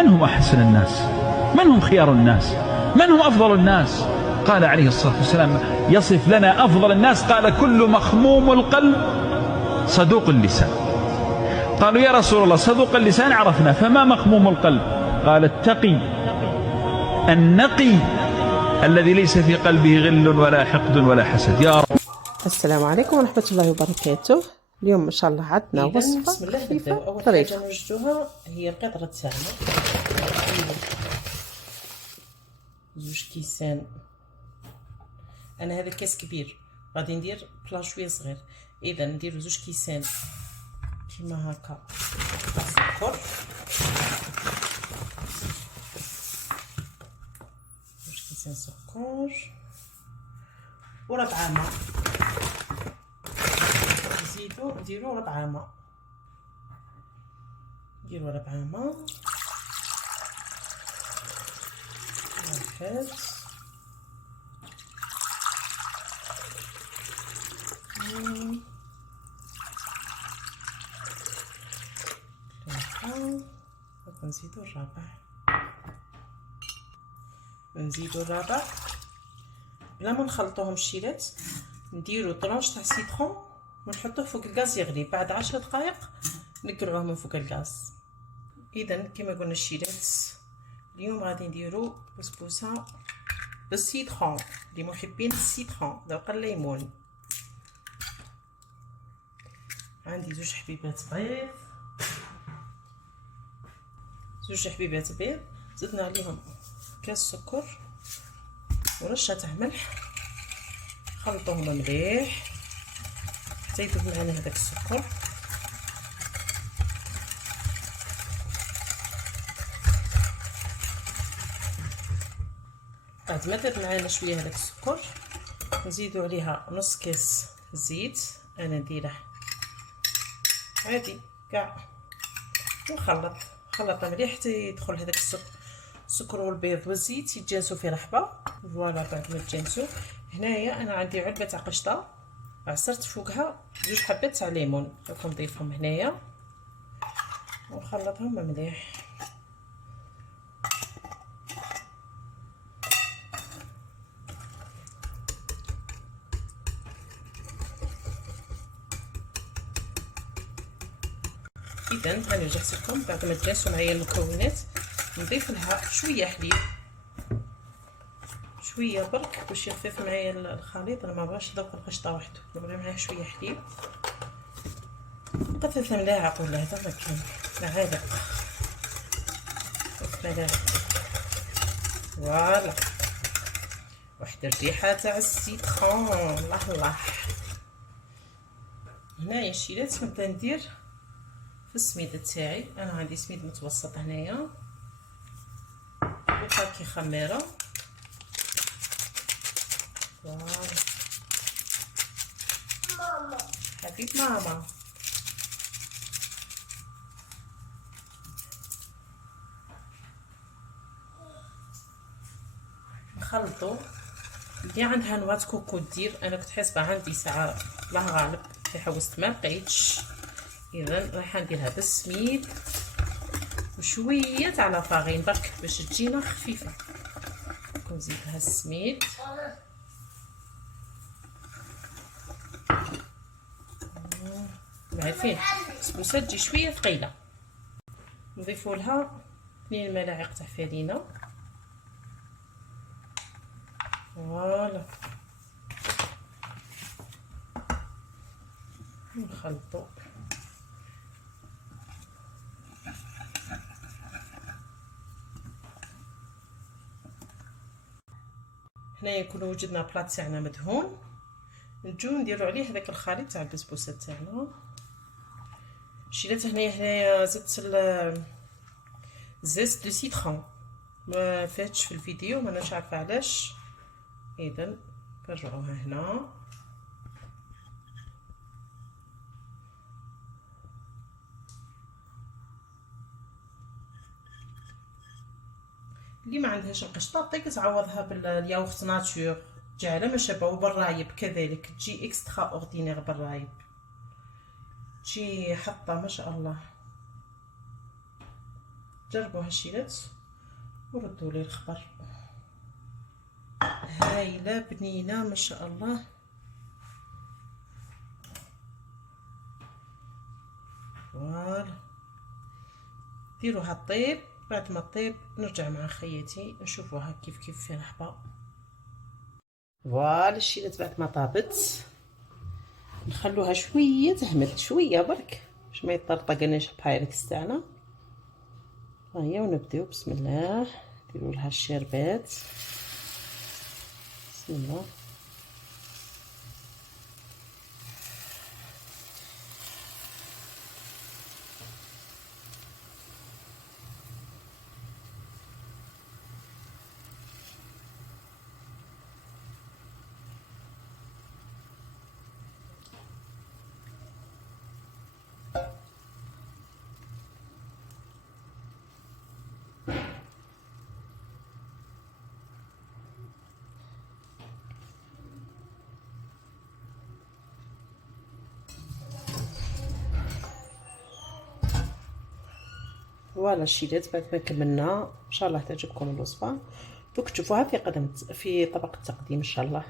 من هم أحسن الناس؟ من هم خيار الناس؟ من هم أفضل الناس؟ قال عليه الصلاة والسلام: يصف لنا أفضل الناس، قال: كل مخموم القلب صدوق اللسان. قالوا: يا رسول الله، صدوق اللسان عرفنا، فما مخموم القلب؟ قال: التقي النقي الذي ليس في قلبه غل ولا حقد ولا حسد. يا رب. السلام عليكم ورحمة الله وبركاته. اليوم إن شاء الله عندنا وصفة بسم الله نبداو. اول طريقة. حاجه نوجدوها هي القطره تاعنا، زوج كيسان. انا هذا كاس كبير، غادي ندير بلا شويه صغير، اذا نديرو زوج كيسان كيما هكا السكر، زوج كيسان سكر وربع ماء. نزيدو نديرو ربع ماء، نديرو ربع ماء، واحد، اثنين، ثلاثة، ونزيدو الرابع، نزيدو الرابع بلا ما نخلطوهم الشيلات. نديرو طرونش تاع سيترون ونحطوه فوق الغاز يغلي، بعد 10 دقائق نقلعوه من فوق الغاز. اذا كما قلنا الشيلات اليوم غادي نديرو بسبوسه بالسيترون لمحبين السيترون ذوق الليمون. عندي زوج حبيبات بيض، زوج حبيبات بيض، زدنا عليهم كاس سكر ورشه تاع ملح، خلطوهم مليح حتى يذوب معنا هذاك السكر. بعد ما ذاب معنا شويه هذاك السكر نزيدو عليها نص كاس زيت، انا نديره عادي كاع، ونخلط مليح حتى يدخل هذاك السكر والبيض والزيت يتجانسوا في رحبه. فوالا بعد ما تجانسوا هنايا انا عندي علبه تاع قشطه عصرت فوقها جوج حبات تاع ليمون، دوك نضيفهم هنايا ونخلطهم مليح. اذا غنرجع لكم بعد ما تجانسوا معايا المكونات، نضيف لها شويه حليب، شويه برك باش يخفف معايا الخليط. انا ما بغاش ذوق القشطه وحده، نبغي معاه شويه حليب، قد 3 ملاعق ولا هذا ما كاين، معالق 3 ملاعق. فوالا واحد الريحه تاع السيترون، الله الله. هنايا الشيلات نبدا ندير في السميده تاعي. انا عندي سميد متوسط هنايا وفاكي خميره. فوالا ماما حبيب ماما. نخلطو. اللي عندها نوات كوكو دير، انا كنت حاسبه عندي ساعه الله غالب في حوست ما لقيتش، اذا راح نديرها بالسميد وشويه تاع لافارين برك باش تجينا خفيفه. نزيد لها السميد عارفين السبوسه تجي شويه ثقيله. نضيفوا لها 2 ملاعق تاع فرينه. فوالا نخلطوا. هنايا يكون وجدنا بلاط تاعنا مدهون، نجو نديرو عليه هذاك الخليط تاع البسبوسه تاعنا. شيلات هنايا زدت زيت دو سيترون، ما فاتش في الفيديو، ما ناش عارفه علاش، اذا نرجعوها هنا. اللي ما عندهاش القشطه طيق تعوضها بالياغورت ناتور، تجي على ما شابه. وبالرايب كذلك تجي اكسترا اوردينير، بالرايب تجي حطه ما شاء الله. جربوا هالشيلات وردوا لي الخبر. هايله بنينه ما شاء الله. فوالا ديروها طيب، بعد ما طيب نرجع مع خياتي نشوفوها كيف في رحبه. فوالا الشيلات بعد ما طابت نخلوها شويه تهمل شويه برك باش ما يطرطقناش البايركس تاعنا. ها هي ونبداو بسم الله. نديروا لها الشربات بسم الله. فوالا الشيلات بعد ما كملنا ان شاء الله تعجبكم الوصفه. دوك تشوفوها في طبق التقديم ان شاء الله.